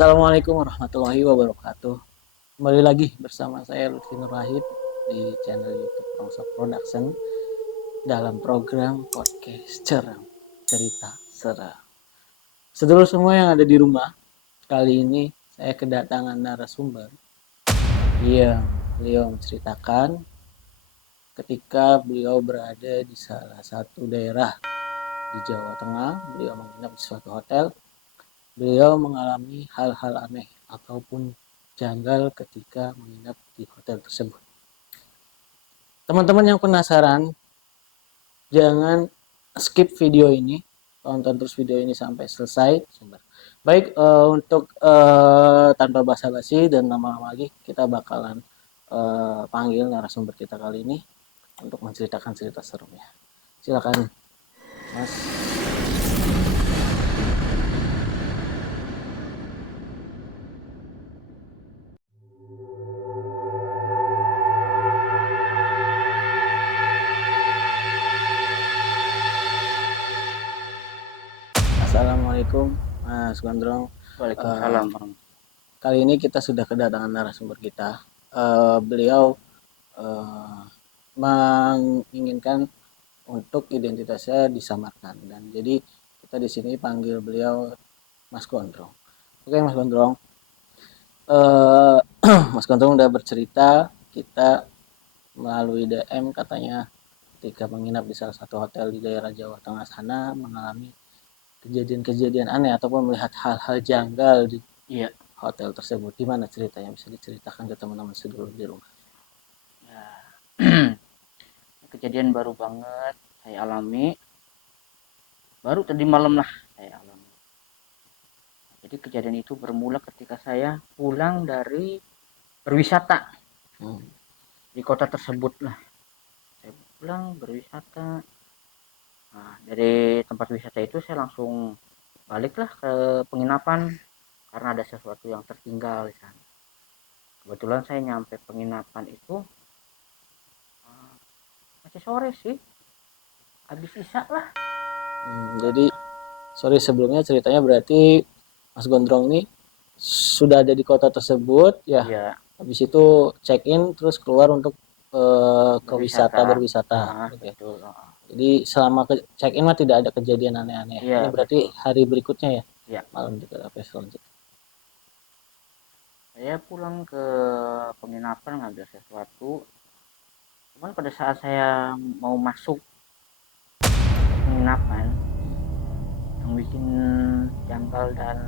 Assalamualaikum warahmatullahi wabarakatuh. Kembali lagi bersama saya Lutfi Nur Rahid di channel YouTube Rongsok Production dalam program podcast cerita seram. Sedulur semua yang ada di rumah, kali ini saya kedatangan narasumber yang beliau menceritakan ketika beliau berada di salah satu daerah di Jawa Tengah. Beliau menginap di suatu hotel. Beliau mengalami hal-hal aneh ataupun janggal ketika menginap di hotel tersebut. Teman-teman yang penasaran, jangan skip video ini, tonton terus video ini sampai selesai. Baik, untuk tanpa basa-basi dan lama-lama lagi, kita bakalan panggil narasumber kita kali ini untuk menceritakan cerita seremnya. Silakan, Mas. Assalamualaikum, Mas Gondrong. Waalaikumsalam. Kali ini kita sudah kedatangan narasumber kita. Beliau menginginkan untuk identitasnya disamarkan, dan jadi kita di sini panggil beliau Mas Gondrong. Oke, Mas Gondrong. Mas Gondrong udah bercerita kita melalui DM, katanya ketika menginap di salah satu hotel di daerah Jawa Tengah sana mengalami kejadian-kejadian aneh ataupun melihat hal-hal janggal di hotel tersebut. Gimana ceritanya, bisa diceritakan ke teman-teman sedulur di rumah? Ya. Kejadian baru banget saya alami. Baru tadi malam lah saya alami. Jadi kejadian itu bermula ketika saya pulang dari berwisata di kota tersebut lah. Saya pulang berwisata. Nah, dari tempat wisata itu saya langsung baliklah ke penginapan karena ada sesuatu yang tertinggal di sana. Kebetulan saya nyampe penginapan itu masih sore sih, habis isya lah. Jadi sorry sebelumnya, ceritanya berarti Mas Gondrong ini sudah ada di kota tersebut ya. Iya. Habis itu check in terus keluar untuk ke berwisata. Oke. Betul. Jadi selama check in mah tidak ada kejadian aneh-aneh. Iya, Ini berarti betul. hari berikutnya ya. Iya. Malam di kafe selanjutnya. Saya pulang ke penginapan ngambil sesuatu. Cuman pada saat saya mau masuk penginapan, yang bikin janggal dan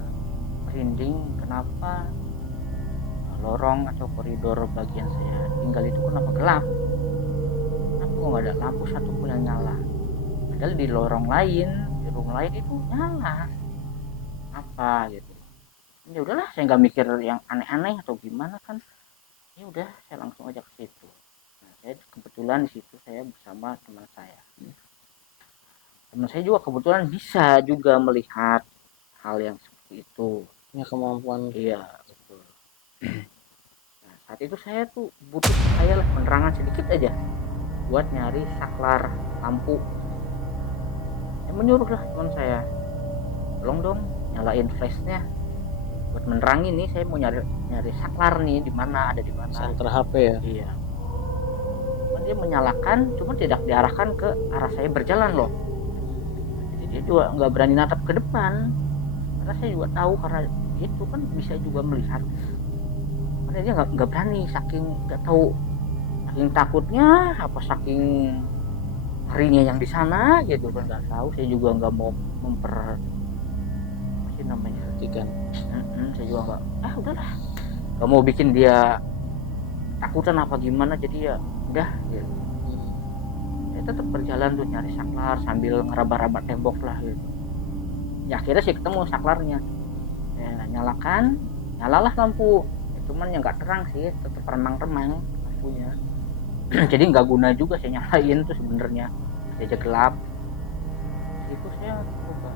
merinding, kenapa lorong atau koridor bagian saya tinggal itu kenapa gelap? Kenapa kok nggak ada lampu satupun yang nyala? Padahal di lorong lain, di room lain itu nyala. Apa gitu? Ya udahlah, saya nggak mikir yang aneh-aneh atau gimana kan. Ya udah, saya langsung aja ke situ. Nah, saya kebetulan di situ saya bersama teman saya. Teman saya juga kebetulan bisa juga melihat hal yang seperti itu. Ya, kemampuan. Iya, betul. Nah, saat itu saya tuh butuh cahaya lah, penerangan sedikit aja buat nyari saklar lampu. Saya menyuruh lah teman saya, tolong dong nyalain flashnya buat menerangin nih, saya mau nyari saklar nih, di mana, ada di mana. Senter HP ya. Iya. Cuman dia menyalakan, cuma tidak diarahkan ke arah saya berjalan loh. Jadi dia juga nggak berani natap ke depan. Karena saya juga tahu, karena itu kan bisa juga melihat. Karena dia nggak berani, saking nggak tahu, saking takutnya apa saking harinya yang di sana gitu kan, nggak tahu. Saya juga nggak mau apa sih namanya, Ikan. Saya juga nggak, udahlah, nggak mau bikin dia takutan apa gimana, jadi ya udah gitu. Saya tetap berjalan tuh nyari saklar sambil ngeraba-raba tembok lah gitu. Ya akhirnya sih ketemu saklarnya. Ya, nyalalah lampu. Ya, cuman yang nggak terang sih, tetap remang-remang lampunya. Jadi nggak guna juga saya nyalain tuh sebenarnya, aja gelap. Itu saya coba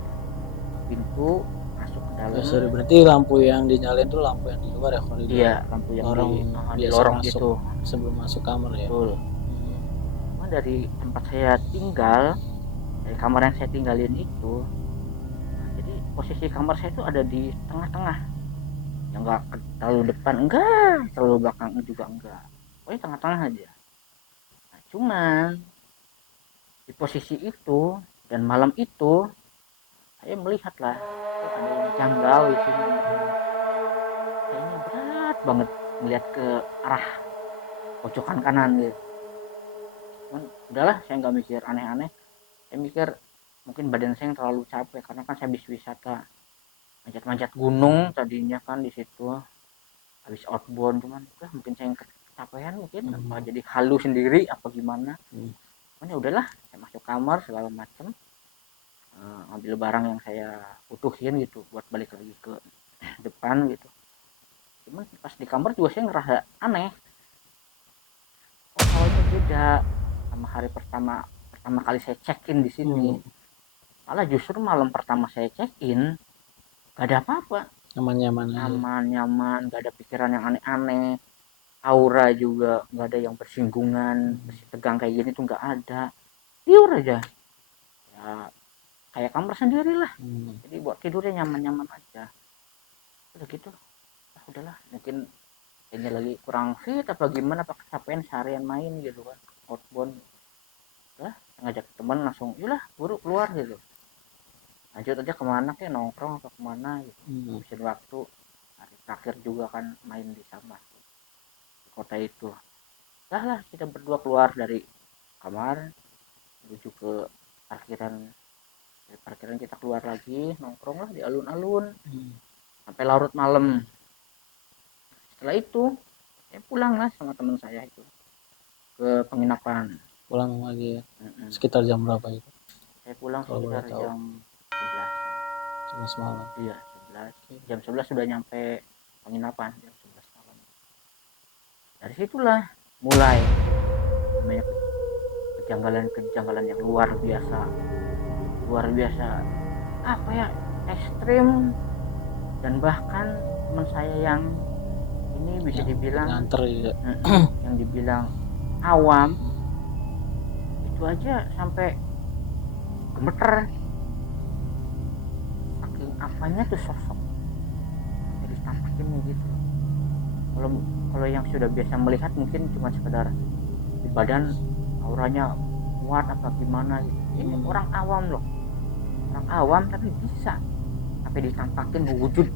pintu masuk ke dalam. Sorry, berarti lampu yang dinyalain tuh lampu yang di luar ya, koridor? Iya, lampu yang di lorong masuk, gitu sebelum masuk kamar ya. Betul. Cuman dari tempat saya tinggal, dari kamar yang saya tinggalin itu, nah, jadi posisi kamar saya itu ada di tengah-tengah. yang nggak terlalu depan enggak, terlalu belakang juga enggak, pokoknya tengah-tengah aja. Nah, cuman di posisi itu dan malam itu saya melihat lah kok ada yang janggal di sini, kayaknya berat banget melihat ke arah pojokan kanan gitu. Cuman udahlah, saya nggak mikir aneh-aneh, saya mikir mungkin badan saya yang terlalu capek karena kan saya habis wisata manjat-manjat gunung tadinya kan di situ, habis outbound. Cuman udah mungkin saya yang kecapean mungkin, apa jadi halu sendiri apa gimana. Cuman ya udahlah, saya masuk kamar segala macam, ambil barang yang saya butuhin gitu buat balik lagi ke depan gitu. Cuman pas di kamar juga saya ngerasa aneh, kok hawanya beda sama hari pertama pertama kali saya check in di sini. Malah justru malam pertama saya check in gak ada apa-apa, Aman-nyaman aja. aman nyaman, gak ada pikiran yang aneh-aneh, aura juga gak ada yang bersinggungan bersih tegang kayak gini tuh gak ada, pure aja ya, kayak kamar sendiri lah. Jadi buat tidurnya nyaman-nyaman aja. Udah gitu, udahlah mungkin kayaknya lagi kurang fit apa gimana, apa kecapean seharian main gitu kan, outbound. Udah ngajak teman langsung, yaudah buru keluar gitu, lanjut aja kemana kayak nongkrong atau kemana gitu, habisin waktu. Hari terakhir juga kan main di sana di kota itu. Dah lah kita berdua keluar dari kamar menuju ke parkiran. Dari parkiran kita keluar lagi nongkrong lah di alun-alun sampai larut malam. Setelah itu saya pulang lah sama teman saya itu ke penginapan. Pulang lagi ya. Sekitar jam berapa itu? Saya pulang sekitar jam 11. Jam malam. Iya 11. Jam 11 sudah nyampe penginapan, jam 11 malam. Dari situlah mulai namanya kejanggalan-kejanggalan yang luar biasa, apa ya, ekstrim. Dan bahkan teman saya yang ini bisa dibilang nganter juga, yang dibilang awam itu aja sampai gemeter, saking apanya tuh sosok jadi tampakin gitu. Kalau yang sudah biasa melihat mungkin cuma sekedar di badan auranya kuat apa gimana gitu. Ini orang awam loh, orang awam tapi bisa sampai ditampakin wujud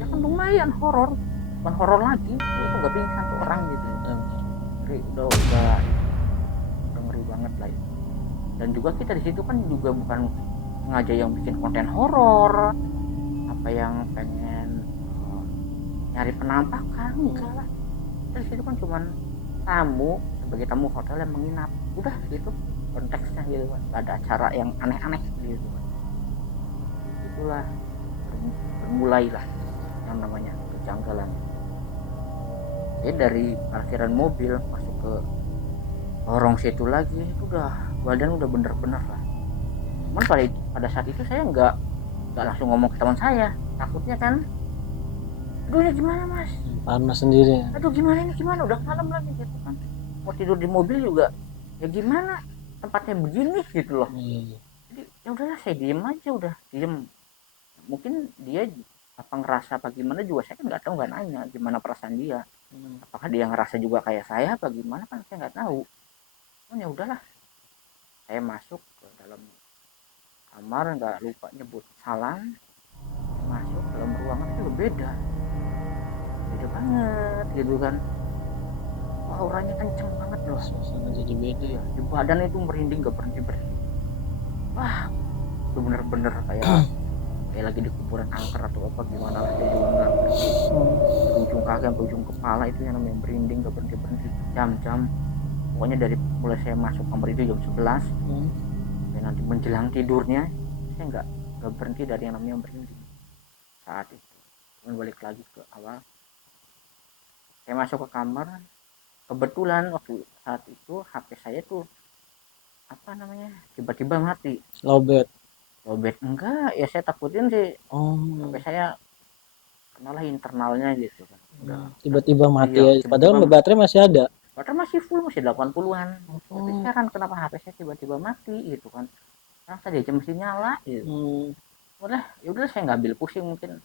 ya kan, lumayan horor, bukan horor lagi itu, nggak pingsan tuh orang gitu. Ngeri, udah ngeri banget lah itu. Dan juga kita di situ kan juga bukan sengaja yang bikin konten horor, apa yang pengen nyari penampakan, enggak lah. Kita di situ kan cuman tamu, sebagai tamu hotel yang menginap, udah gitu konteksnya gitu kan, gak ada acara yang aneh-aneh gitu kan. Itulah bermulailah yang namanya kejanggalan. Jadi dari parkiran mobil masuk ke lorong situ lagi itu udah badan udah bener-bener lah. Cuman pada saat itu saya nggak langsung ngomong ke teman saya, takutnya kan, aduh ya gimana mas, panas sendiri, aduh gimana ini, gimana udah malam lagi gitu kan, mau tidur di mobil juga ya gimana, tempatnya begini gitu loh. Jadi ya udahlah saya diem aja, udah diem. Mungkin dia apa ngerasa apa gimana juga saya kan nggak tahu, nggak nanya gimana perasaan dia, apakah dia ngerasa juga kayak saya apa gimana kan saya nggak tahu. Oh ya udahlah, saya masuk ke dalam kamar, nggak lupa nyebut salam, masuk dalam ruangan itu beda banget gitu kan. Wah, auranya kenceng banget loh, suasana jadi beda ya. Di badan itu merinding gak berhenti. Wah, itu bener-bener kayak lagi di kuburan angker atau apa gimana lah, saya juga nggak ngerti. Dari ujung kaki sampai ujung kepala itu yang namanya merinding gak berhenti jam-jam. Pokoknya dari mulai saya masuk kamar itu jam 11 dan nanti menjelang tidurnya saya nggak berhenti dari yang namanya merinding saat itu. Kemudian balik lagi ke awal, saya masuk ke kamar, kebetulan waktu saat itu HP saya tuh apa namanya tiba-tiba mati. Lowbat enggak ya, saya takutin sih HP saya kenalah internalnya gitu kan. Udah tiba-tiba mati ya, padahal baterai masih ada, baterai masih full, masih 80-an. Tapi heran kenapa HP saya tiba-tiba mati gitu kan, karena tadi aja mesti nyala gitu. Udah ya udah saya nggak ambil pusing, mungkin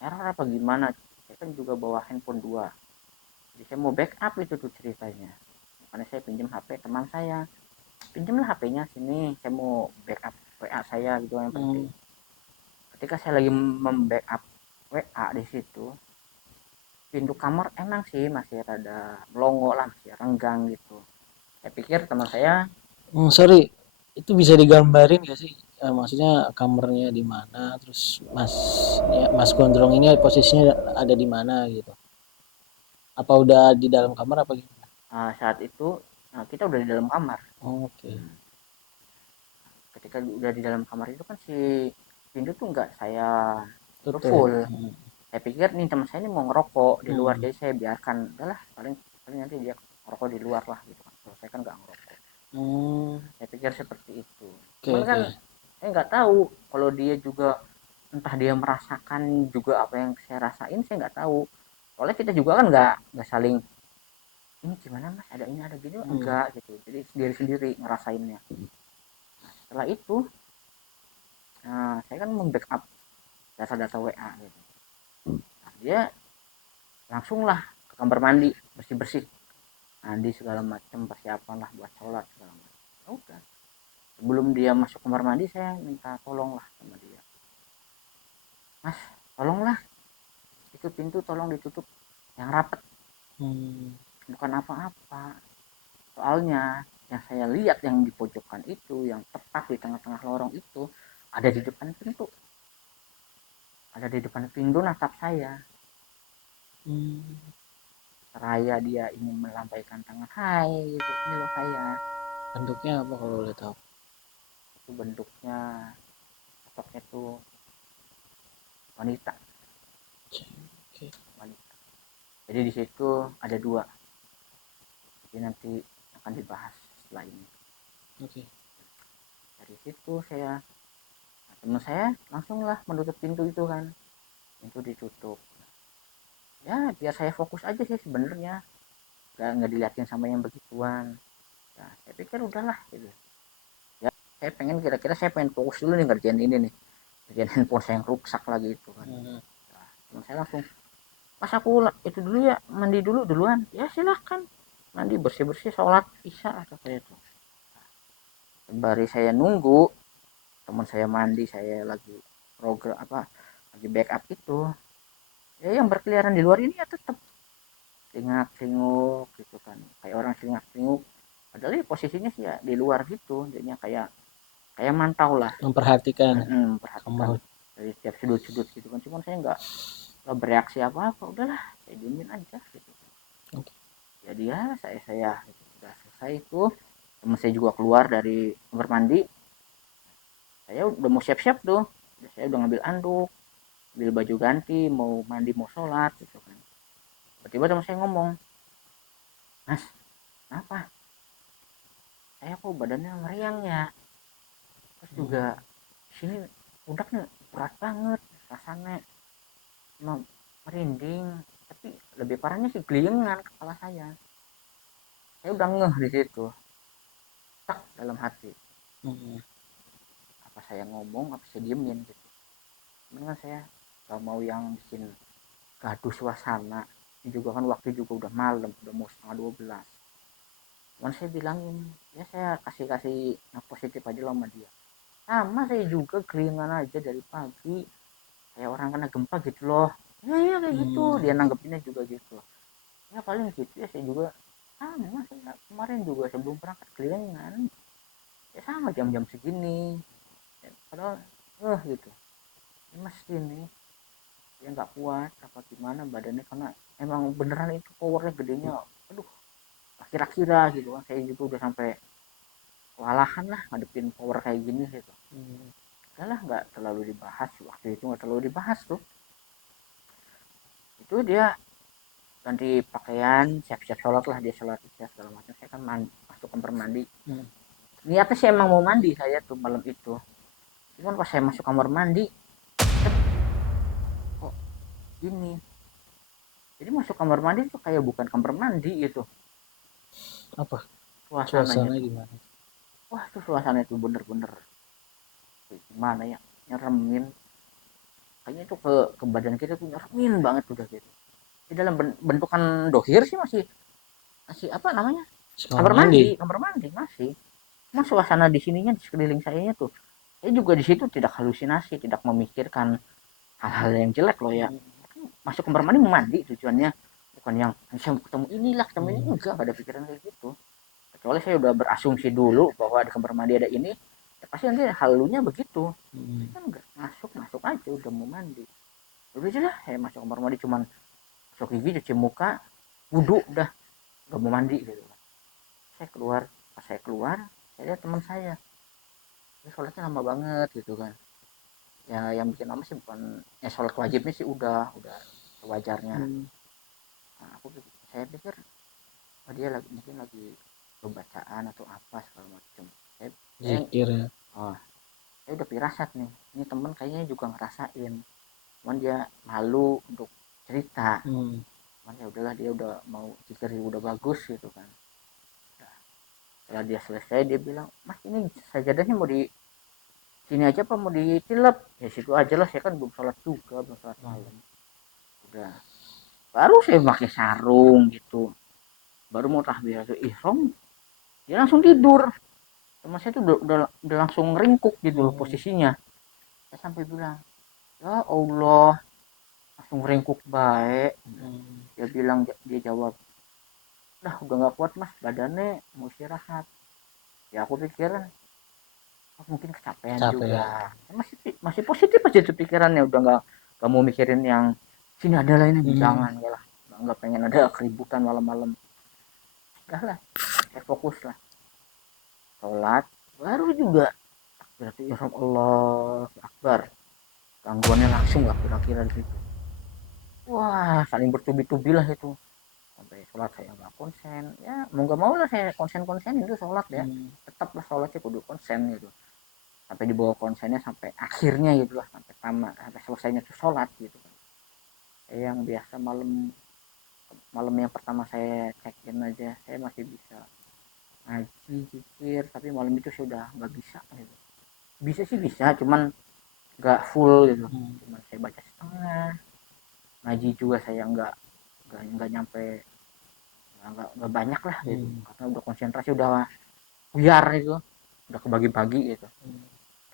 error apa gimana. Saya kan juga bawa handphone dua, jadi saya mau backup itu tuh ceritanya. Makanya saya pinjam HP teman saya, pinjamlah HP-nya sini, saya mau backup WA saya gitu yang penting. Ketika saya lagi membackup WA di situ, pintu kamar emang sih masih rada melongo lah, masih renggang gitu. Saya pikir teman saya, Sorry, itu bisa digambarin gak sih? Maksudnya kamarnya di mana, terus Mas Gondrong ini posisinya ada di mana gitu? Apa udah di dalam kamar apa gimana? saat itu kita udah di dalam kamar. Oke. Hmm. Ketika udah di dalam kamar itu kan si pintu tuh nggak saya tutup Tutup. full. Saya pikir nih teman saya ini mau ngerokok di luar, Hmm. jadi saya biarkan, udahlah paling paling nanti dia ngerokok di luar lah gitu kan, kalau saya kan nggak ngerokok. Hmm. Saya pikir seperti itu. Oke, Cuman kan oke. saya nggak tahu kalau dia juga, entah dia merasakan juga apa yang saya rasain, saya nggak tahu. Soalnya kita juga kan nggak saling, ini gimana mas, ada ini ada gini, Hmm. enggak gitu. Jadi sendiri sendiri ngerasainnya. Nah, setelah itu saya kan membackup data-data WA gitu. Nah, dia langsung lah ke kamar mandi, bersih bersih, mandi segala macam, persiapan lah buat sholat segala macam. Ya udah, sebelum dia masuk kamar mandi saya minta tolong lah sama dia, mas tolonglah itu pintu tolong ditutup yang rapat, Hmm. bukan apa-apa, soalnya yang saya lihat yang di pojokan itu, yang tepat di tengah-tengah lorong itu, ada di depan pintu, ada di depan pintu natap saya. Hmm. Seraya dia ingin melampaikan tangan, hai gitu, ini loh saya. Bentuknya apa kalau boleh tahu? Itu bentuknya, sosoknya tuh wanita, Oke. wanita. Jadi di situ ada dua, jadi nanti akan dibahas setelah ini. Oke. Dari situ saya, nah, teman saya langsung lah menutup pintu itu kan, pintu ditutup. Ya biar saya fokus aja sih sebenarnya, nggak diliatin sama yang begituan. Nah, saya pikir udahlah gitu. Ya saya pengen, kira-kira saya pengen fokus dulu nih ngerjain ini nih, ngerjain handphone saya yang rusak lagi itu kan. Hmm. Nah, teman saya langsung, mas aku itu dulu ya, mandi dulu duluan. Ya silahkan, mandi bersih bersih, sholat isya atau saya itu. Sembari saya nunggu teman saya mandi, saya lagi program apa, lagi backup itu, ya yang berkeliaran di luar ini ya tetap singak singuk gitu kan, kayak orang singak singuk, padahal ya posisinya sih ya di luar gitu, jadinya kayak kayak mantau lah, Memperhatikan perhatikan kamar. dari setiap sudut-sudut gitu kan. Cuman saya nggak bereaksi apa-apa, udahlah saya diemin aja gitu. Oke. Jadi ya saya gitu. Udah selesai itu, teman saya juga keluar dari kamar mandi, saya udah mau siap-siap tuh, saya udah ngambil anduk, ambil baju ganti, mau mandi mau sholat gitu kan. Tiba-tiba teman saya ngomong, mas kenapa, saya kok badannya meriang ya, terus juga Hmm. sini pundaknya berat banget rasanya, emang merinding, tapi lebih parahnya sih geliengan kepala saya udah ngeh di situ, tak dalam hati, Hmm. apa saya ngomong apa saya diemin gitu. Cuman kan saya gak mau yang bikin gaduh suasana, ini juga kan waktu juga udah malam, udah mau setengah 12. Cuman saya bilangin, ya saya kasih yang positif aja lah sama dia, sama saya juga keringan aja dari pagi, kayak orang kena gempa gitu loh. Ya iya kayak gitu, Hmm. dia nanggepinnya juga gitu, ya paling gitu ya, saya juga sama, saya kemarin juga sebelum berangkat keringan, ya sama jam-jam segini ya, padahal gitu, ini mas ini ya nggak kuat apa gimana badannya, karena emang beneran itu powernya gedenya, aduh kira-kira gitu kan. Saya juga udah sampai kewalahan lah ngadepin power kayak gini gitu. Hmm. Udahlah nggak terlalu dibahas, waktu itu nggak terlalu dibahas tuh. Itu dia ganti pakaian, siap-siap sholat lah, dia sholat isya segala macam, saya kan masuk kamar mandi. Hmm. Niatnya sih emang mau mandi saya tuh malam itu, cuman pas saya masuk kamar mandi, kok gini, jadi masuk kamar mandi tuh kayak bukan kamar mandi gitu Apa suasananya suasana tuh. gimana? Wah tuh suasana itu bener-bener gimana ya, nyeremin. kayaknya itu ke badan kita tuh nyeremin banget udah gitu. Di dalam bentukan dohir sih masih masih apa namanya, Kamar mandi. kamar mandi masih. Mas suasana di sininya di sekeliling saya tuh, saya juga di situ tidak halusinasi, tidak memikirkan hal-hal yang jelek loh ya. Masuk kamar mandi mau mandi tujuannya, bukan yang saya ketemu inilah ketemu ini, enggak ada pikiran kayak gitu. Kecuali saya udah berasumsi dulu bahwa di kamar mandi ada ini, ya pasti nanti halunya begitu. Kan enggak, masuk masuk aja udah mau mandi. Udah aja lah, saya masuk kamar mandi cuman masuk gigi, cuci muka, wudhu, udah nggak mau mandi gitu. Saya keluar, pas saya keluar, saya lihat teman saya, dia sholatnya lama banget gitu kan. Ya yang bikin lama sih bukan, ya sholat wajibnya sih udah sewajarnya. Nah, saya pikir, oh dia lagi mungkin lagi pembacaan atau apa segala macam. Saya Zikir ya. oh, saya udah pirasat nih, ini temen kayaknya juga ngerasain, cuman dia malu untuk cerita. Cuman ya udahlah, dia udah mau zikir udah bagus gitu kan. Setelah dia selesai dia bilang, mas ini sajadahnya mau di sini aja apa mau ditilep? Ya situ aja lah, saya kan belum sholat juga, belum sholat malam. Udah, baru saya pakai sarung gitu, baru mau tahbiratul ihram, dia langsung tidur. Teman saya tuh udah langsung ringkuk gitu loh posisinya. Saya sampai bilang, ya Allah, langsung ringkuk baik. Dia bilang, dia jawab, udah nggak kuat mas, badannya mau istirahat. Ya aku pikir, oh, mungkin kecapean Capek ya. juga. Masih masih positif aja tuh pikirannya, udah nggak mau mikirin yang sini adalah ini, jangan ya lah, nggak pengen ada keributan malam-malam. Udah lah, saya fokus lah sholat. Baru juga berarti ya Allah Akbar, gangguannya langsung lah kira-kira di situ. Wah, saling bertubi-tubi lah itu. Sampai sholat saya nggak konsen, ya mau nggak mau lah saya konsen itu sholat ya. Tetaplah sholatnya kudu konsen gitu, sampai dibawa konsennya sampai akhirnya gitu lah, sampai tamat, sampai selesainya tuh sholat gitu kan. Yang biasa malam malam yang pertama saya check in aja saya masih bisa ngaji zikir, tapi malam itu saya udah nggak bisa gitu. Bisa sih bisa, cuman nggak full gitu, cuman saya baca setengah. Ngaji juga saya nggak nyampe, nggak banyak lah gitu, karena udah konsentrasi, udah buyar itu, udah kebagi-bagi gitu.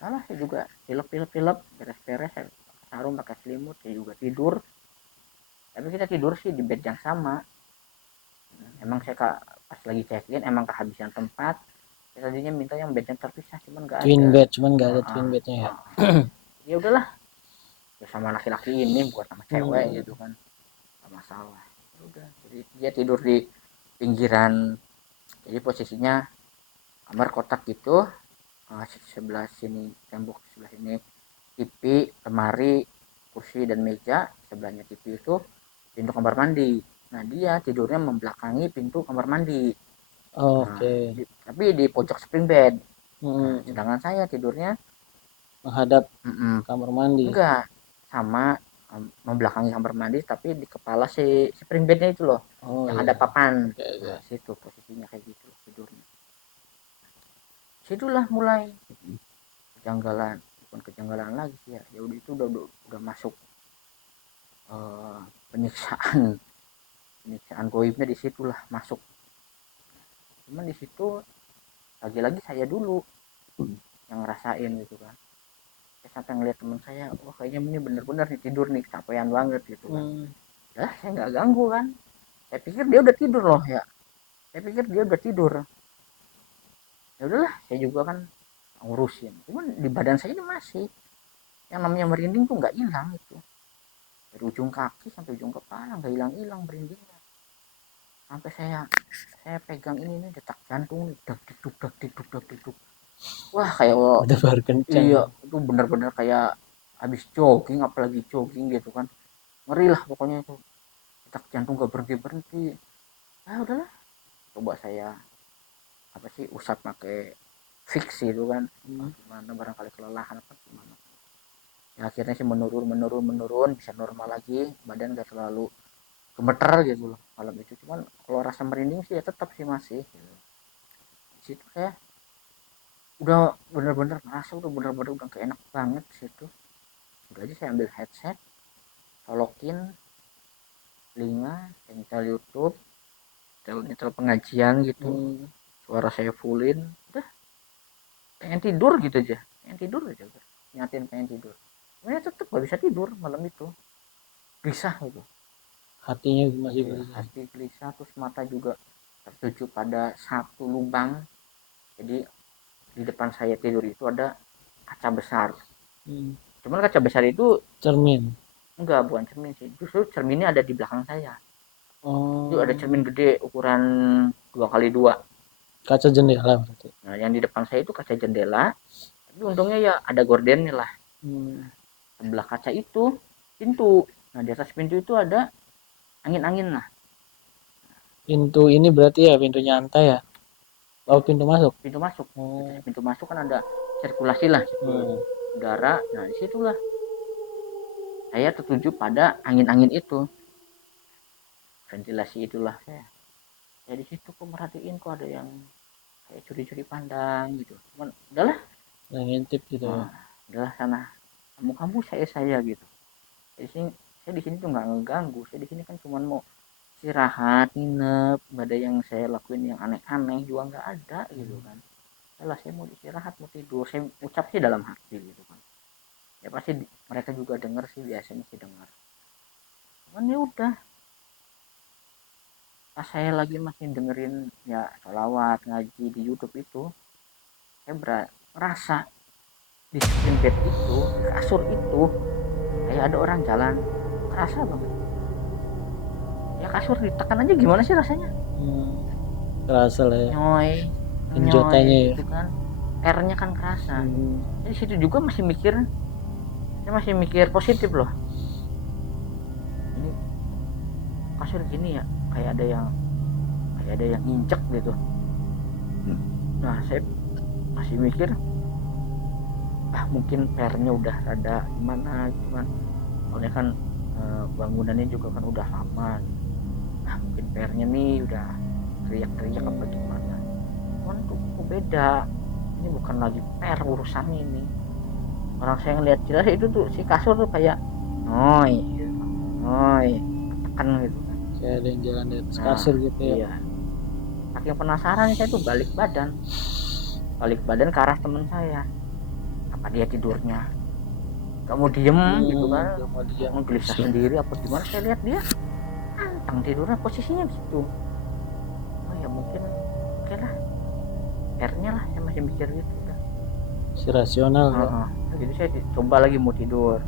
Salah, saya juga pilek beres-beres, saya sarung pakai selimut, saya juga tidur. Tapi kita tidur sih di bed yang sama. Emang saya pas lagi check in emang kehabisan tempat, saya tadinya minta yang bed yang terpisah, cuman nggak Twin ada. bed, cuman nggak ada twin bednya ya. Ya udahlah, ya sama laki-laki ini bukan sama cewek gitu kan, nggak masalah. Ya udah, jadi dia tidur di pinggiran, jadi posisinya kamar kotak gitu. Sebelah sini tembok, sebelah sini TV, lemari, kursi dan meja, sebelahnya TV itu pintu kamar mandi. Nah dia tidurnya membelakangi pintu kamar mandi. Nah, Oke. tapi di pojok spring bed. Nah, sedangkan saya tidurnya Menghadap kamar mandi. enggak sama, membelakangi kamar mandi tapi di kepala si spring bednya itu loh, yang Iya. ada papan. Oke. Nah situ posisinya kayak gitu tidurnya. Situlah mulai kejanggalan, bukan kejanggalan lagi sih ya, ya udah itu udah masuk, uh, penyiksaan penyiksaan goibnya di situlah masuk. Cuman di situ lagi-lagi saya dulu yang ngerasain gitu kan. Saya sampai ngeliat teman saya, wah kayaknya ini bener-bener nih tidur nih, kecapean banget gitu kan. Ya saya nggak ganggu kan, saya pikir dia udah tidur loh ya, saya pikir dia udah tidur. Ya udahlah, saya juga kan ngurusin, cuman di badan saya ini masih yang namanya merinding tuh nggak hilang itu, dari ujung kaki sampai ujung kepala nggak hilang-hilang merindingnya. Sampai saya pegang ini nih, detak jantung nih, dak dikduk dak dikduk dak dikduk. Wah kayak, Udah baru kencang. iya itu benar-benar kayak habis jogging, apalagi jogging gitu kan, ngeri lah pokoknya itu, detak jantung gak berhenti berhenti. Ya udahlah, coba saya apa sih, usap pakai fix gitu kan. Gimana barangkali kelelahan apa gimana, ya akhirnya sih menurun bisa normal lagi, badan gak selalu gemeter gitu loh malam itu. Cuman kalau rasa merinding sih ya tetap sih masih gitu. Di situ saya udah bener-bener merasa udah bener-bener udah keenak banget situ. udah aja saya ambil headset, colokin telinga, nyetel YouTube, nyetel pengajian gitu, suara saya fullin, udah pengen tidur gitu aja, pengen tidur aja udah, nyatin pengen tidur, sebenarnya tetep gak bisa tidur malam itu, gelisah gitu. Hatinya masih Iya, gelisah. hati gelisah, terus mata juga tertuju pada satu lubang. Jadi di depan saya tidur itu ada kaca besar. Cuman kaca besar itu Cermin. enggak, bukan cermin sih, justru cerminnya ada di belakang saya. Itu ada Oh, cermin gede ukuran 2x2. kaca jendela berarti. Nah yang di depan saya itu kaca jendela, tapi untungnya ya ada gordennya lah. Sebelah kaca itu pintu, nah di atas pintu itu ada angin-angin lah. Pintu ini berarti ya pintu nyantai ya. Oh, pintu masuk. Pintu masuk, di Oh. atas pintu masuk kan ada sirkulasi lah, udara. Nah disitulah saya tertuju pada angin-angin itu, ventilasi itulah saya di situ kok merhatiin kok ada yang kayak curi-curi pandang gitu. Cuman udahlah, Yang ngintip gitu ya. udahlah sana, kamu saya gitu. Di sini saya di sini tuh nggak ngeganggu, saya di sini kan cuma mau istirahat, nginep, nggak ada yang saya lakuin yang aneh-aneh juga nggak ada gitu kan. Lah saya mau istirahat, mau tidur, saya ucap sih dalam hati gitu kan, ya pasti mereka juga dengar sih, biasanya sih dengar. Cuman ya udah, pas saya lagi masih dengerin ya sholawat ngaji di YouTube itu, saya merasa di samping bed itu, di kasur itu kayak ada orang jalan, kerasa banget. Ya kasur ditekan aja gimana sih rasanya, Kerasa lah ya. nyoy nyoy Penjotanya ya. gitu kan, airnya kan kerasa. Jadi situ juga masih mikir, saya masih mikir positif loh, ini kasur gini ya, kayak ada yang injek gitu. Nah saya masih mikir, mungkin pernya udah rada gimana gitu kan, soalnya kan bangunannya juga kan udah lama gitu. Mungkin pernya nih udah teriak-teriak apa gimana. Cuman kok beda, ini bukan lagi per urusan ini. Orang saya ngeliat jelas itu tuh si kasur tuh kayak noy gitu, noy tekan gitu kan. Kayak ada yang jalan di atas kasur gitu ya. Iya, saking penasaran saya tuh balik badan ke arah teman saya, apa dia tidurnya gak mau diem gitu kan, Gak mau diam. gelisah sendiri apa gimana. Saya lihat dia anteng tidurnya posisinya gitu. Oh ya mungkin oke lah, airnya lah, saya masih mikir gitu udah. Si rasional ya. Jadi saya coba lagi mau tidur,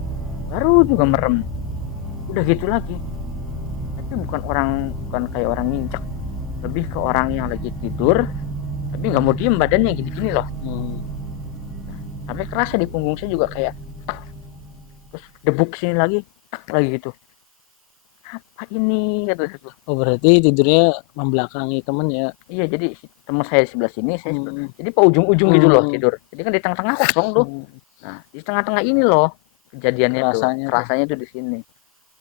baru juga merem, udah gitu lagi. Tapi bukan kayak orang nginjek, lebih ke orang yang lagi tidur tapi nggak mau diem, badannya gini-gini loh. Sampai kerasa di punggung saya juga kayak tak, terus debuk sini lagi tak lagi gitu, apa ini kata saya. Oh, berarti tidurnya membelakangi temen ya. Iya, jadi teman saya di sebelah sini, saya sebelah, jadi pak ujung-ujung gitu loh tidur, jadi kan di tengah-tengah kosong tuh. Nah di tengah-tengah ini loh kejadiannya kerasanya tuh di sini.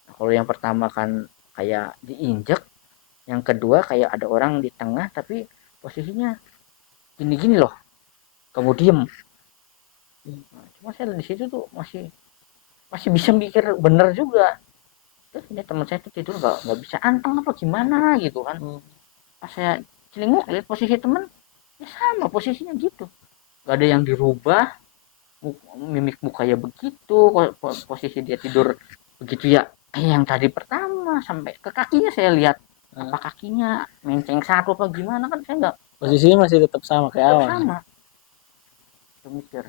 Nah, kalau yang pertama kan kayak diinjek, yang kedua kayak ada orang di tengah tapi posisinya gini-gini loh, kamu diem. Nah, cuma saya di situ tuh masih masih bisa mikir bener juga. Terus ini teman saya tuh tidur nggak bisa anteng apa gimana gitu kan. Pas saya celinguk lihat posisi temen, ya sama posisinya gitu, nggak ada yang dirubah, mimik mukanya begitu, posisi dia tidur begitu ya, yang tadi pertama sampai ke kakinya saya lihat, apa kakinya menceng satu apa gimana kan, saya nggak, posisinya masih tetap sama kayak awal. sama. Saya mikir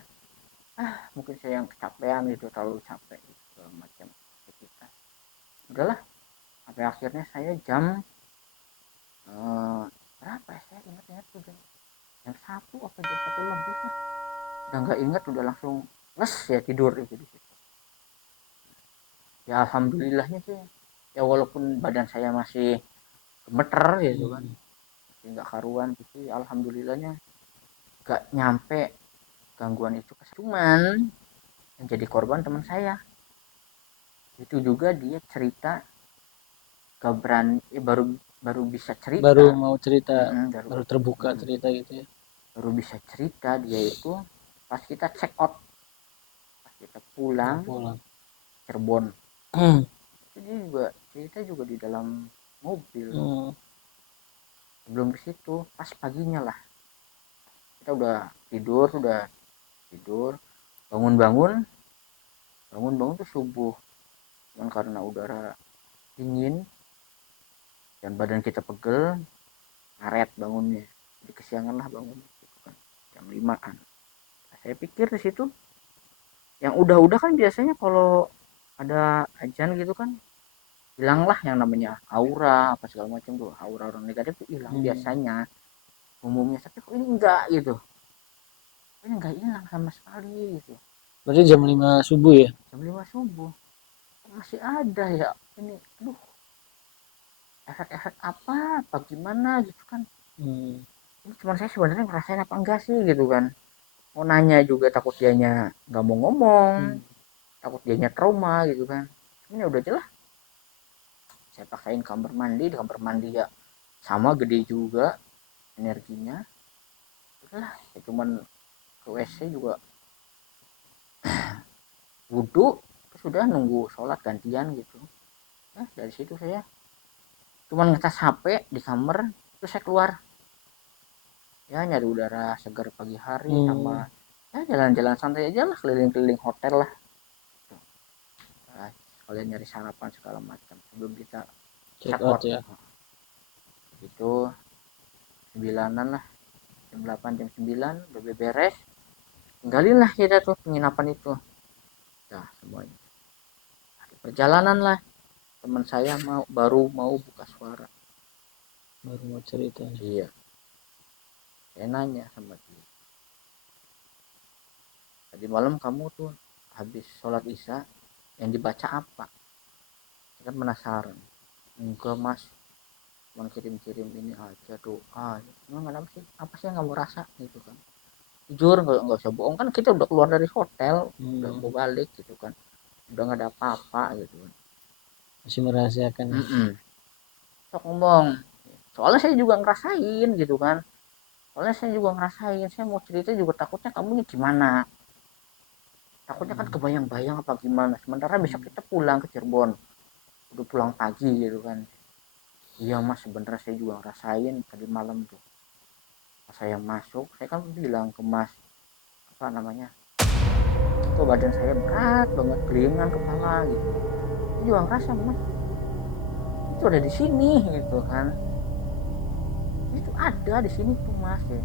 mungkin saya yang kecapean gitu, terlalu capek gitu, macam kita. Udahlah, sampai akhirnya saya jam berapa ya, saya ingat tuh jam 1 apa jam 1 lebih lah, udah nggak ingat, udah langsung les ya tidur itu di situ. Ya alhamdulillahnya sih, ya walaupun badan saya masih gemeter gitu kan, masih nggak karuan gitu, ya alhamdulillahnya nggak nyampe gangguan itu. Cuman yang jadi korban teman saya itu juga, dia cerita gak berani, baru bisa cerita, baru mau cerita, baru terbuka cerita gitu ya, baru bisa cerita dia itu pas kita check out, pas kita pulang. Cirebon. Hmm. Jadi juga cerita juga di dalam mobil. Hmm. Sebelum ke situ pas paginya lah kita udah tidur bangun tuh subuh, cuman karena udara dingin dan badan kita pegel ngaret bangunnya, jadi kesiangan lah bangun gitu kan, jam 5-an. Saya pikir di situ yang udah kan biasanya kalau ada ajan gitu kan hilanglah yang namanya aura apa segala macam tuh, aura orang negatif tuh hilang biasanya umumnya, tapi kok ini enggak gitu, ini enggak hilang sama sekali gitu. Berarti jam 5 subuh ya? Jam 5 subuh masih ada ya ini, aduh, efek-efek apa gimana gitu kan. Ini cuman saya sebenarnya ngerasain apa enggak sih gitu kan, mau nanya juga takut dianya nggak mau ngomong, takut dianya trauma gitu kan. Ini udah jelas saya paksain kamar mandi, di kamar mandi ya sama gede juga energinya, udahlah ya cuman ke WC juga wudhu terus udah nunggu sholat gantian gitu. Nah dari situ saya cuman ngecas HP di kamar, terus saya keluar ya nyari udara segar pagi hari sama ya jalan-jalan santai aja lah, keliling-keliling hotel lah. Nah, kalian nyari sarapan segala macam sebelum kita Check check out out ya. itu 9-an lah, jam 8 jam 9 udah beres, tinggalin lah kita tuh penginapan itu. Nah semuanya perjalanan lah, teman saya baru mau buka suara, Baru mau cerita. iya saya nanya sama dia, tadi malam kamu tuh habis sholat isya yang dibaca apa? Saya kan penasaran. Enggak mas, cuma kirim-kirim ini aja doa. Emang kenapa sih, apa sih yang kamu rasa gitu kan, jujur nggak usah bohong kan, kita udah keluar dari hotel udah mau balik gitu kan, udah nggak ada apa-apa gitu kan. Masih merahasiakan ya. Sok ngomong, soalnya saya juga ngerasain gitu kan, saya mau cerita juga takutnya kamu ini gimana, takutnya kan kebayang-bayang apa gimana, sementara besok kita pulang ke Cirebon udah pulang pagi gitu kan. Iya mas sebenarnya saya juga ngerasain tadi malam tuh pas saya masuk, saya kan bilang ke mas apa namanya, kok badan saya berat banget, gelingan kepala gitu, saya juga ngerasa mas itu ada di sini gitu kan, itu ada di sini tuh mas ya.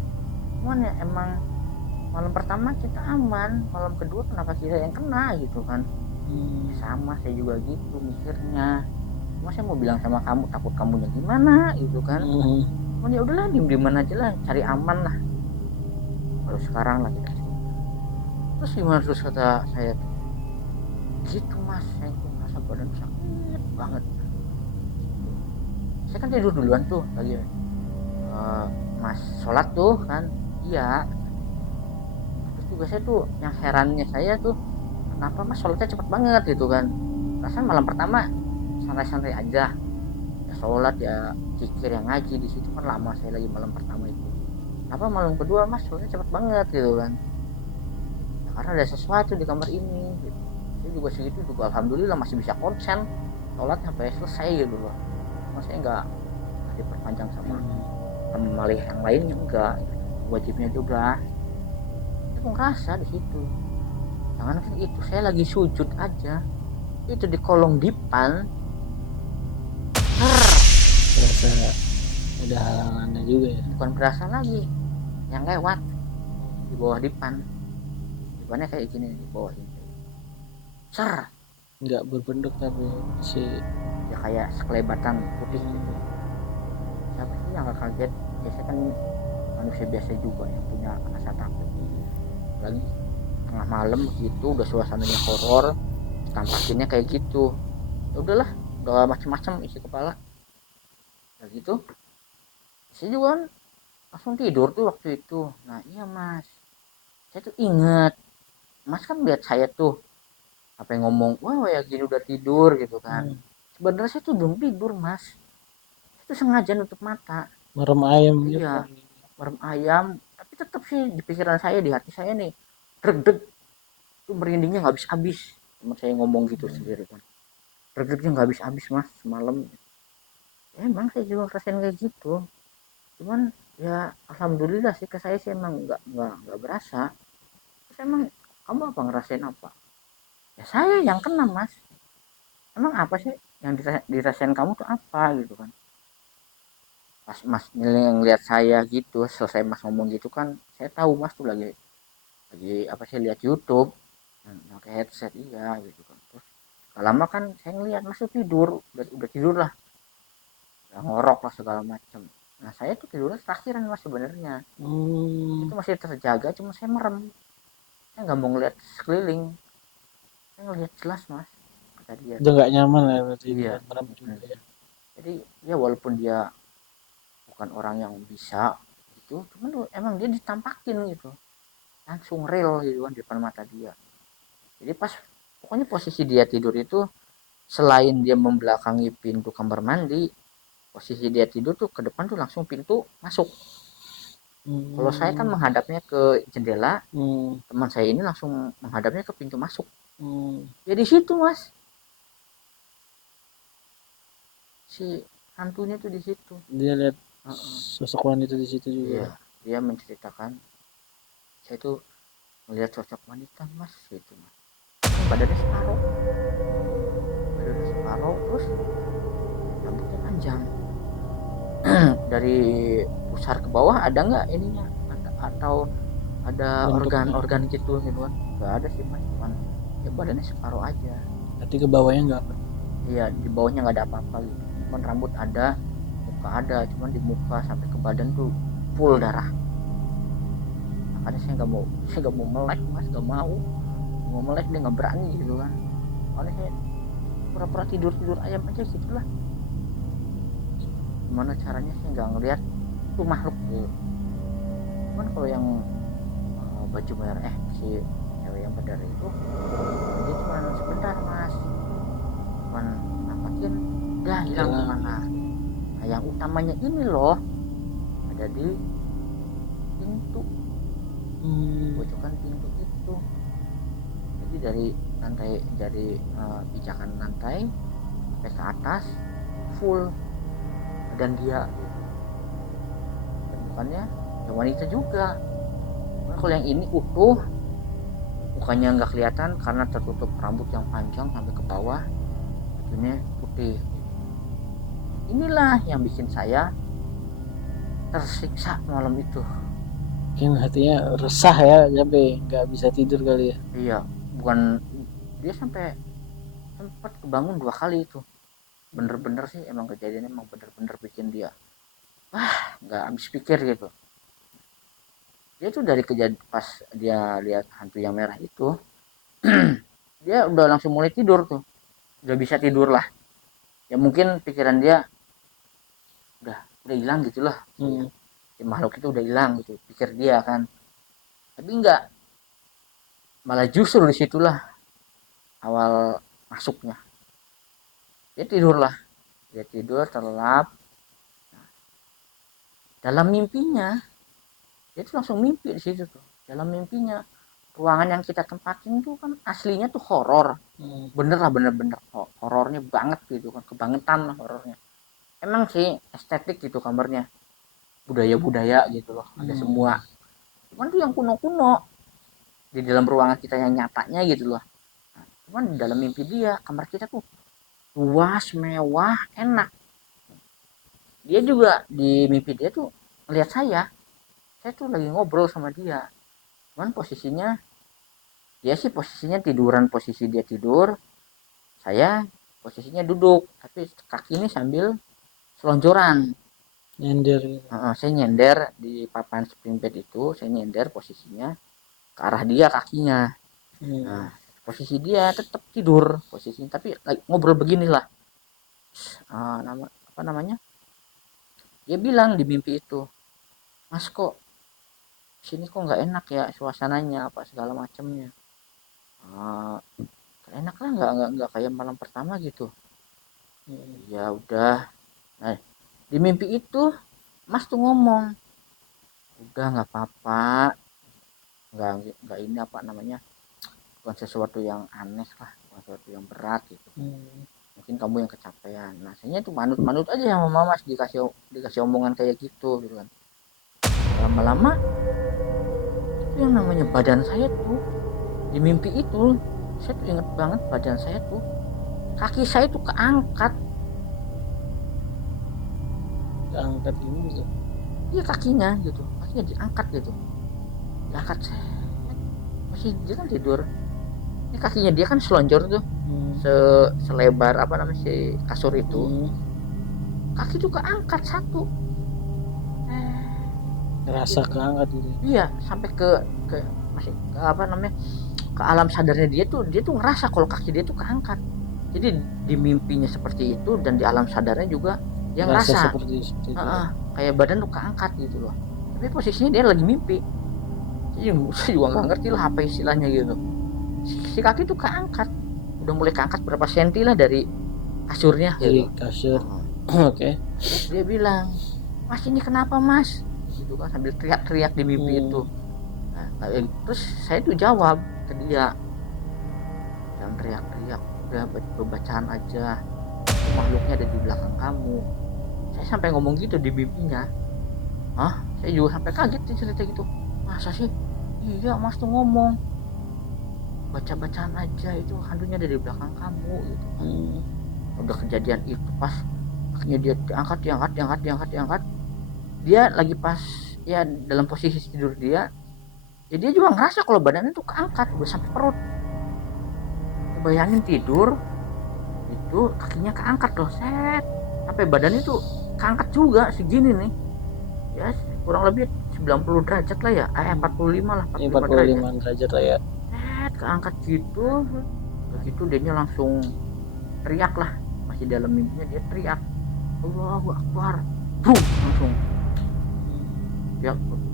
Cuman ya emang malam pertama kita aman, malam kedua kenapa kita yang kena gitu kan. Ya sama saya juga gitu mikirnya, cuma saya mau bilang sama kamu takut kamunya gimana gitu kan. Cuman ya udahlah diem aja lah, cari aman lah, baru sekarang lah kita cerita. Terus gimana terus kata saya tuh gitu mas, saya tuh merasa badan sakit banget. Saya kan tidur duluan tuh lagi mas sholat tuh kan, iya. Terus juga saya tuh yang herannya saya tuh kenapa mas sholatnya cepet banget gitu kan, perasaan malam pertama santai-santai aja ya, sholat ya zikir yang ngaji di situ kan lama saya lagi malam pertama itu, kenapa malam kedua mas sholatnya cepet banget gitu kan. Ya, karena ada sesuatu di kamar ini gitu. Saya juga segitu juga alhamdulillah masih bisa konsen sholat sampai selesai gitu loh, cuma saya nggak diperpanjang sama teman malih yang lainnya, enggak gitu. Wajibnya juga aku ngerasa di situ, jangan kan itu saya lagi sujud aja itu di kolong dipan Terasa ada halangannya juga ya. bukan berasa lagi yang lewat di bawah dipannya kayak gini di bawah ini ser, Nggak berbentuk tapi si ya kayak sekelebatan putih gitu. Siapa sih yang gak kaget, biasanya kan manusia biasa juga yang punya rasa takut, lagi tengah malam gitu udah suasananya horor tampakinnya kayak gitu. Ya udahlah udah macem-macem isi kepala kayak gitu, saya juga kan langsung tidur tuh waktu itu. Nah iya mas, saya tuh inget mas kan lihat saya tuh apa yang ngomong wah ya gini udah tidur gitu kan, sebenarnya saya tuh belum tidur mas, itu sengaja nutup mata. merem ayam gitu. Iya merem ayam, tapi tetap sih di pikiran saya di hati saya nih deg-deg tuh merindingnya nggak habis-habis. Teman saya ngomong gitu sendiri kan, gregetnya nggak habis-habis mas semalam. Emang saya juga ngerasain kayak gitu, cuman ya alhamdulillah sih ke saya sih emang nggak berasa. Terus emang kamu apa ngerasain apa? Ya saya yang kena mas. Emang apa sih yang dirasain kamu tuh apa gitu kan? Pas mas ngeliat saya gitu, selesai mas ngomong gitu kan, saya tahu mas tuh lagi apa sih, lihat YouTube pakai headset, iya gitu kan. Terus gak lama kan saya ngeliat mas tuh tidur, udah tidur lah, udah ngorok lah segala macam. Nah saya tuh tidurnya terakhiran mas sebenarnya, itu masih terjaga, cuma saya merem, saya nggak mau ngeliat sekeliling, saya ngeliat jelas mas, kata dia. Udah nggak nyaman ya berarti Iya. dengan merem juga ya. Jadi ya walaupun dia bukan orang yang bisa gitu, cuman tuh emang dia ditampakin gitu, langsung real gitu kan di depan mata dia. Jadi pas pokoknya posisi dia tidur itu, selain dia membelakangi pintu kamar mandi, posisi dia tidur tuh ke depan tuh langsung pintu masuk. Kalau saya kan Hmm. menghadapnya ke jendela, Hmm. teman saya ini langsung menghadapnya ke pintu masuk. Hmm. Ya di situ mas, si hantunya tuh di situ. Dia lihat Uh-uh. sosok wanita di situ juga Iya, ya. dia menceritakan, saya tuh melihat sosok wanita mas gitu mas, badannya separuh, terus rambutnya panjang. Dari pusar ke bawah ada nggak ininya, atau ada Bentuknya organ-organ gitu gitu kan? Nggak ada sih mas, cuman ya badannya separuh aja. berarti ke bawahnya nggak apa. Iya, di bawahnya nggak ada apa-apa gitu, cuman rambut ada, muka ada, cuman di muka sampai ke badan tuh full darah. Makanya saya nggak mau melek mas, nggak mau melek, dia nggak berani gitu kan. Makanya saya pura-pura tidur tidur ayam aja gitulah. Gimana caranya saya nggak ngelihat tuh makhluk gitu. Cuman kalau yang baju merah, si cewek yang berdarah itu, dia cuma sebentar mas, cuman nampakin udah hilang Hilang. kemana. Nah yang utamanya ini loh, ada di pintu, pojokan pintu itu. Jadi dari lantai, dari pijakan lantai sampai ke atas full dan dia gitu. Dan bukannya ya wanita juga. Cuman kalau yang ini utuh, mukanya nggak kelihatan karena tertutup rambut yang panjang sampai ke bawah, bajunya putih. Inilah yang bikin saya tersiksa malam itu. Mungkin hatinya resah ya, sampai nggak bisa tidur kali ya. Iya, bukan, dia sampai sempat kebangun 2 kali itu. Bener-bener sih emang kejadiannya emang bener-bener bikin dia nggak habis pikir gitu. Dia tuh dari kejadian pas dia lihat hantu yang merah itu, dia udah langsung mulai tidur tuh, udah bisa tidur lah. Ya mungkin pikiran dia udah hilang gitulah, Hmm. si makhluk itu udah hilang gitu, pikir dia kan. Tapi enggak, malah justru disitulah awal masuknya. Dia tidur lah, dia tidur terlelap. Dalam mimpinya dia tuh langsung mimpi di situ tuh. Dalam mimpinya ruangan yang kita tempatin tuh kan aslinya tuh horor, bener lah, bener-bener horornya banget gitu kan, kebangetan lah horornya. Emang sih estetik gitu kamarnya, budaya-budaya gitu loh, ada semua. Cuman tuh yang kuno-kuno di dalam ruangan kita yang nyatanya gitu loh. Nah, cuman di dalam mimpi dia kamar kita tuh luas, mewah, enak. Dia juga di mimpi dia tuh ngeliat saya tuh lagi ngobrol sama dia. Cuman posisinya, dia sih posisinya tiduran, posisi dia tidur, saya posisinya duduk, tapi kaki ini sambil selonjoran. Nyender gitu. Saya nyender di papan spring bed itu, saya nyender posisinya ke arah dia kakinya. Nah, posisi dia tetap tidur posisinya, tapi ngobrol beginilah. Nama apa namanya? Dia bilang di mimpi itu, Mas kok sini kok nggak enak ya suasananya apa segala macamnya. Uh, Enak lah, nggak kayak malam pertama gitu. Ya udah. Nah, di mimpi itu Mas tuh ngomong, udah nggak apa-apa, nggak ini apa namanya, bukan sesuatu yang aneh lah, sesuatu yang berat gitu. Mungkin kamu yang kecapean. Nah saya tuh manut aja sama mama, dikasih omongan kayak gitu kan. Lama-lama itu yang namanya badan saya tuh di mimpi itu, saya tuh inget banget badan saya tuh, kaki saya tuh keangkat ini gitu. Iya kakinya diangkat gitu, diangkat saya masih dia kan tidur, ini kakinya dia kan selonjor tuh, selebar apa namanya si kasur itu, kaki tuh keangkat satu, ngerasa gitu. keangkat gitu. Iya sampai ke masih ke apa namanya, ke alam sadarnya dia tuh ngerasa kalau kaki dia tuh keangkat. Jadi di mimpinya seperti itu dan di alam sadarnya juga dia ngerasa seperti itu. Kayak badan tuh keangkat gitu loh. Tapi posisinya dia lagi mimpi. Jadi saya juga nggak ngerti lah apa istilahnya gitu. Si kaki tuh keangkat, udah mulai keangkat berapa senti lah dari kasurnya. Dari gitu. kasur. Oke. Terus dia bilang, "Mas ini kenapa mas?" Gitu kan sambil teriak-teriak di mimpi itu. Nah, terus saya tuh jawab ke dia, "Jangan teriak-teriak, udah bacaan aja. Makhluknya ada di belakang kamu." Saya sampai ngomong gitu di mimpinya. Hah? Saya juga sampai kaget nih cerita gitu. Masa sih? Iya mas tuh ngomong, baca-bacaan aja, itu hantunya ada di belakang kamu gitu kan. Udah kejadian itu pas kakinya dia diangkat, dia lagi pas ya dalam posisi tidur dia, ya dia juga ngerasa kalau badannya tuh keangkat udah sampai perut. Bayangin tidur itu kakinya keangkat loh, set sampai badannya tuh keangkat juga segini nih, ya kurang lebih 90 derajat lah ya, 45 lah, 45 derajat lah ya. Keangkat gitu. Begitu dia langsung teriak lah, masih dalam mimpinya dia teriak, Allahu Akbar, langsung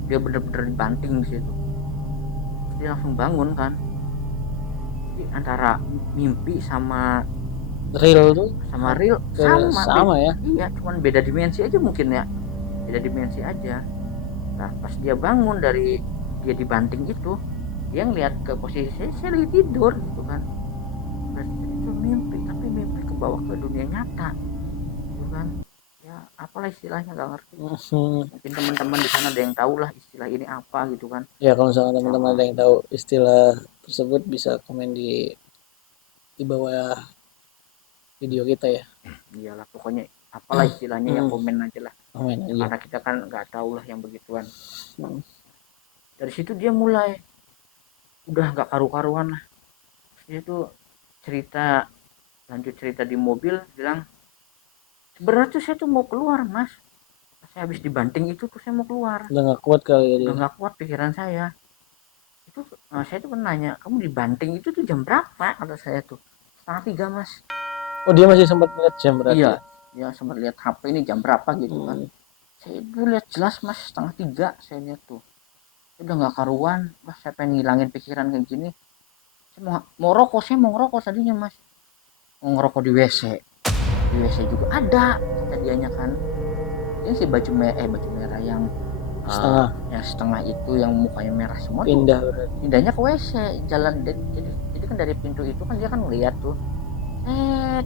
dia bener-bener dibanting di situ. Dia langsung bangun kan. Jadi antara mimpi sama real tuh sama ya. Iya, cuman beda dimensi aja mungkin ya, beda dimensi aja. Nah pas dia bangun dari dia dibanting itu, dia ngeliat ke posisi saya lagi tidur gitu kan. Berarti itu mimpi, tapi mimpi ke bawah ke dunia nyata gitu kan. Ya apalah istilahnya nggak ngerti. Mungkin teman-teman di sana ada yang tahu lah istilah ini apa gitu kan. Ya kalau misalnya teman-teman ada yang tahu istilah tersebut bisa komen di bawah video kita ya. Iyalah pokoknya apalah istilahnya ya komen aja lah. Komen aja. Karena kita kan nggak tahu lah yang begituan. Dari situ dia mulai udah nggak karu-karuan lah. Dia tuh lanjut cerita di mobil, bilang sebenarnya tuh saya tuh mau keluar mas, saya habis dibanting itu tuh saya mau keluar, udah nggak kuat kali ya, udah nggak kuat pikiran saya itu. Saya tuh nanya, kamu dibanting itu tuh jam berapa? Kata saya tuh 2:30 mas. Oh dia masih sempat lihat jam berarti? Iya, dia sempat lihat HP ini jam berapa gitu kan. Saya tuh lihat jelas mas 2:30 saya lihat tuh. Udah nggak karuan mas, saya pengen ngilangin pikiran kayak gini. Saya mau rokok, saya mau ngerokok tadinya mas, mau ngerokok di WC juga ada kata dianya kan. Ini si baju merah yang setengah itu yang mukanya merah semua pindahnya ke WC jalan. Jadi kan dari pintu itu kan dia kan ngeliat tuh,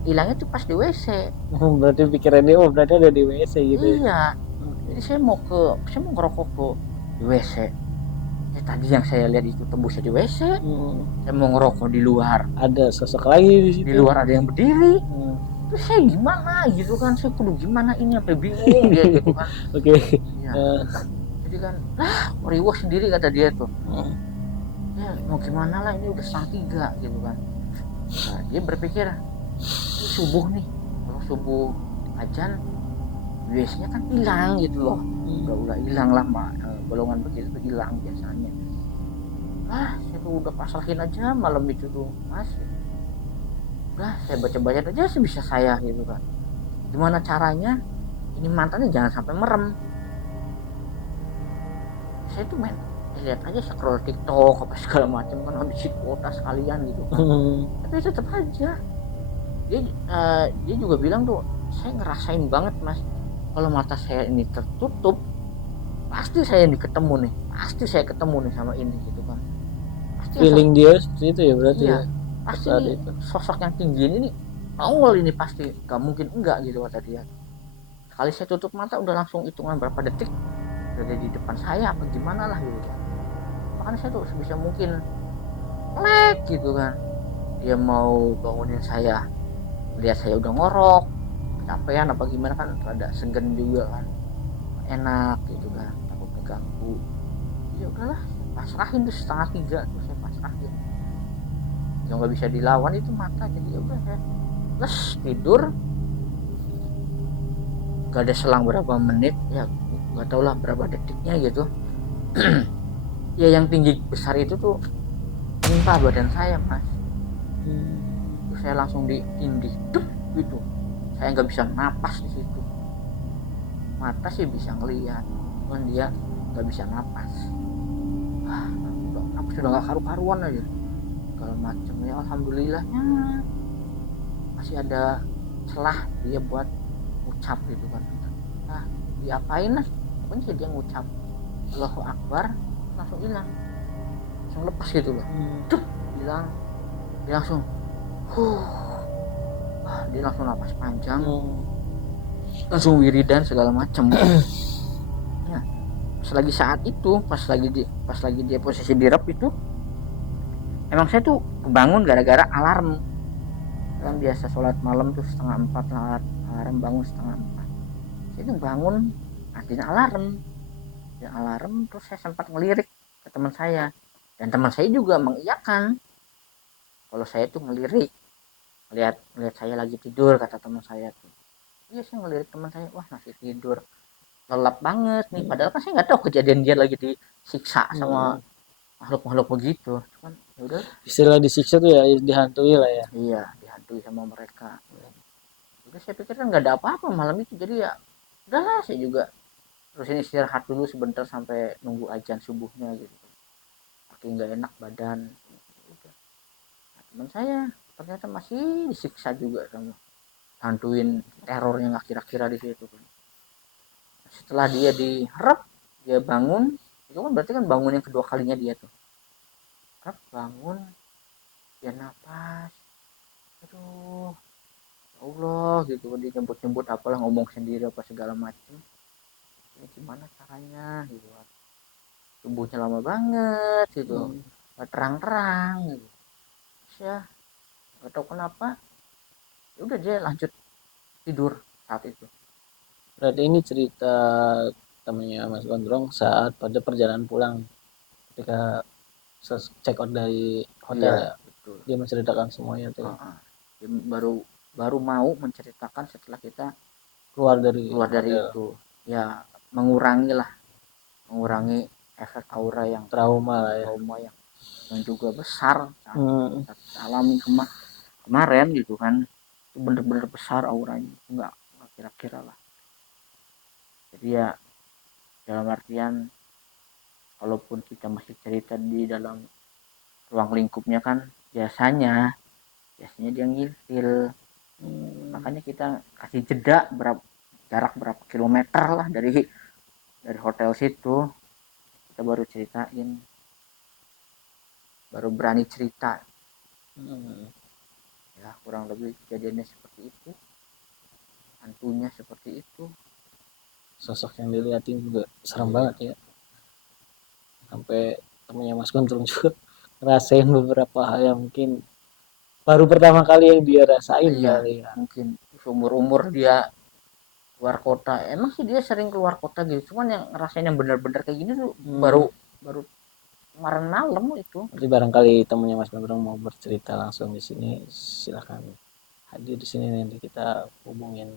hilangnya tuh pas di WC. Berarti pikiran dia berarti ada di WC gitu. Iya. Jadi saya mau ngerokok di WC. Tadi yang saya lihat itu tembusnya di WC. Saya mau ngerokok di luar, ada sosok lagi di situ. Di luar ada yang berdiri. Terus saya gimana gitu kan, saya kudu gimana ini, sampai bingung dia gitu kan. Oke. Ya. Jadi kan riwah sendiri kata dia tuh. Ya mau gimana lah, ini udah 2:30 gitu kan. Nah, dia berpikir subuh nih, kalau subuh ajan biasanya kan hilang gitu loh. Udah hilang lah golongan begitu tuh hilang biasanya. Saya tuh udah pasrahin aja malam itu tuh mas. Udah saya baca aja sebisa saya gitu kan. Gimana caranya ini mantannya jangan sampai merem. Saya tuh lihat aja scroll TikTok apa segala macam kan, habisin kuota sekalian gitu kan. Tapi tetap aja dia juga bilang tuh, saya ngerasain banget mas, kalau mata saya ini tertutup pasti saya ketemu nih sama ini gitu kan. Pasti feeling dia seperti itu ya berarti. Iya, ya? pasti saat nih itu. sosok yang tinggi ini nih nongol ini pasti, gak mungkin enggak gitu kata dia. Sekali saya tutup mata udah langsung hitungan berapa detik udah ada di depan saya apa gimana lah gitu kan. Makanya saya tuh sebisa mungkin melek gitu kan, dia mau bangunin saya, lihat saya udah ngorok kecapean apa gimana kan, rada segen juga kan, enak gitu kan, takut keganggu. Ya udahlah, saya pasrahin tuh setengah tiga tuh saya pasrahin, yang nggak bisa dilawan itu mata. Jadi ya udah saya les tidur. Gak ada selang berapa menit ya, nggak tau lah berapa detiknya gitu. Ya yang tinggi besar itu tuh nimpa badan saya mas. Terus saya langsung ditindih duk gitu, saya nggak bisa napas di situ. Mata sih bisa ngelihat, cuman dia nggak bisa napas. Udah napas sudah nggak karu-karuan aja segala macam. Ya alhamdulillahnya masih ada celah dia buat ngucap gitu kan. Nah diapain lah, pokoknya dia ngucap Allahu Akbar langsung hilang, langsung lepas gitu loh. Cuk, hilang. Dia langsung dia langsung napas panjang, langsung wiridan segala macam. Ya, pas lagi saat itu, pas lagi dia posisi direp itu, emang saya tuh kebangun gara-gara alarm. Kan biasa sholat malam tuh setengah empat lah, alarm bangun setengah empat. Saya tuh bangun matiin alarm, dan alarm terus saya sempat ngelirik ke teman saya, dan teman saya juga mengiyakan kalau saya tuh ngelirik, lihat saya lagi tidur kata teman saya tuh. Iya saya ngelirik teman saya, wah masih tidur lelap banget nih, padahal kan saya nggak tahu kejadian dia lagi disiksa sama makhluk-makhluk begitu. Cuman ya udah, Istilah disiksa tuh ya dihantui lah ya. iya dihantui sama mereka. Udah saya pikir kan nggak ada apa-apa malam itu, jadi ya udahlah saya juga terusin istirahat dulu sebentar sampai nunggu azan subuhnya gitu. Makin nggak enak badan. Udah. Nah, teman saya ternyata masih disiksa juga sama hantuin, terornya nggak kira-kira di situ kan. Setelah dia diherap, dia bangun, itu kan berarti kan bangun yang kedua kalinya dia tuh. Herap bangun, dia napas, aduh ya Allah gitu kan, dia nyebut-nyebut apalah, ngomong sendiri apa segala macem. Ini gimana caranya gitu kan, tubuhnya lama banget gitu, terang-terang gitu. Terus ya nggak tahu kenapa, ya udah dia lanjut tidur saat itu. Berarti ini cerita temannya Mas Gondrong saat pada perjalanan pulang ketika check out dari hotel Iya ya. betul. Dia menceritakan semuanya tuh Dia baru baru mau menceritakan setelah kita keluar dari hotel. itu. Ya mengurangi lah, mengurangi efek aura yang Trauma lah ya. trauma yang juga besar saat Hmm. kita alami kemarin gitu kan. Itu bener-bener besar auranya, nggak kira-kira lah. Jadi ya dalam artian, kalaupun kita masih cerita di dalam ruang lingkupnya kan, biasanya dia ngilfil. Makanya kita kasih jeda jarak berapa kilometer lah dari hotel situ, kita baru ceritain, baru berani cerita. Ya kurang lebih kejadiannya seperti itu, hantunya seperti itu. Sosok yang dilihatin juga serem banget ya. Sampai temannya Mas Gondrong juga ngerasain beberapa hal yang mungkin baru pertama kali yang dia rasain Iya kali ya. mungkin seumur umur dia keluar kota, emang sih dia sering keluar kota gitu, cuman yang ngerasain yang benar-benar kayak gini tuh baru baru kemarin malam itu. Nanti barangkali temannya Mas Gondrong mau bercerita langsung di sini, silakan hadir di sini, nanti kita hubungin.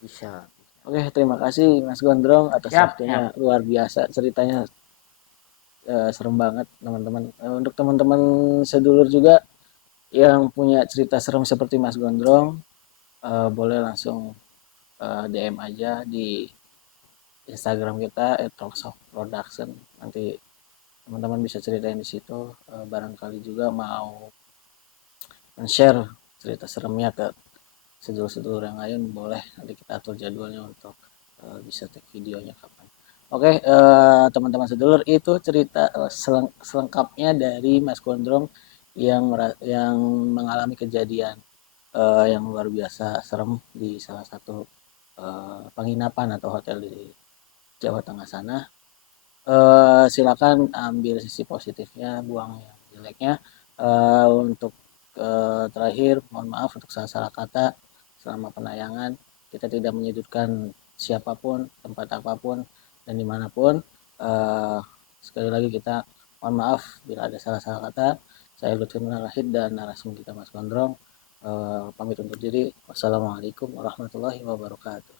Bisa. Oke, terima kasih Mas Gondrong atas Siap waktunya, siap. luar biasa ceritanya, serem banget teman-teman. Untuk teman-teman sedulur juga yang punya cerita serem seperti Mas Gondrong, boleh langsung DM aja di Instagram kita @talksofproduction. Nanti teman-teman bisa ceritain di situ. Barangkali juga mau share cerita seremnya ke sedulur-sedulur yang lain, boleh, nanti kita atur jadwalnya untuk bisa take videonya kapan. Oke, teman-teman sedulur, itu cerita selengkapnya dari Mas Gondrong yang mengalami kejadian yang luar biasa serem di salah satu penginapan atau hotel di Jawa Tengah sana, silakan ambil sisi positifnya, buang yang jeleknya. Untuk terakhir, mohon maaf untuk salah-salah kata selama penayangan. Kita tidak menyudutkan siapapun, tempat apapun, dan dimanapun. Eh, Sekali lagi kita mohon maaf bila ada salah-salah kata. Saya Lutfi Rahid dan narasumber kita Mas Gondrong pamit undur diri. Wassalamualaikum warahmatullahi wabarakatuh.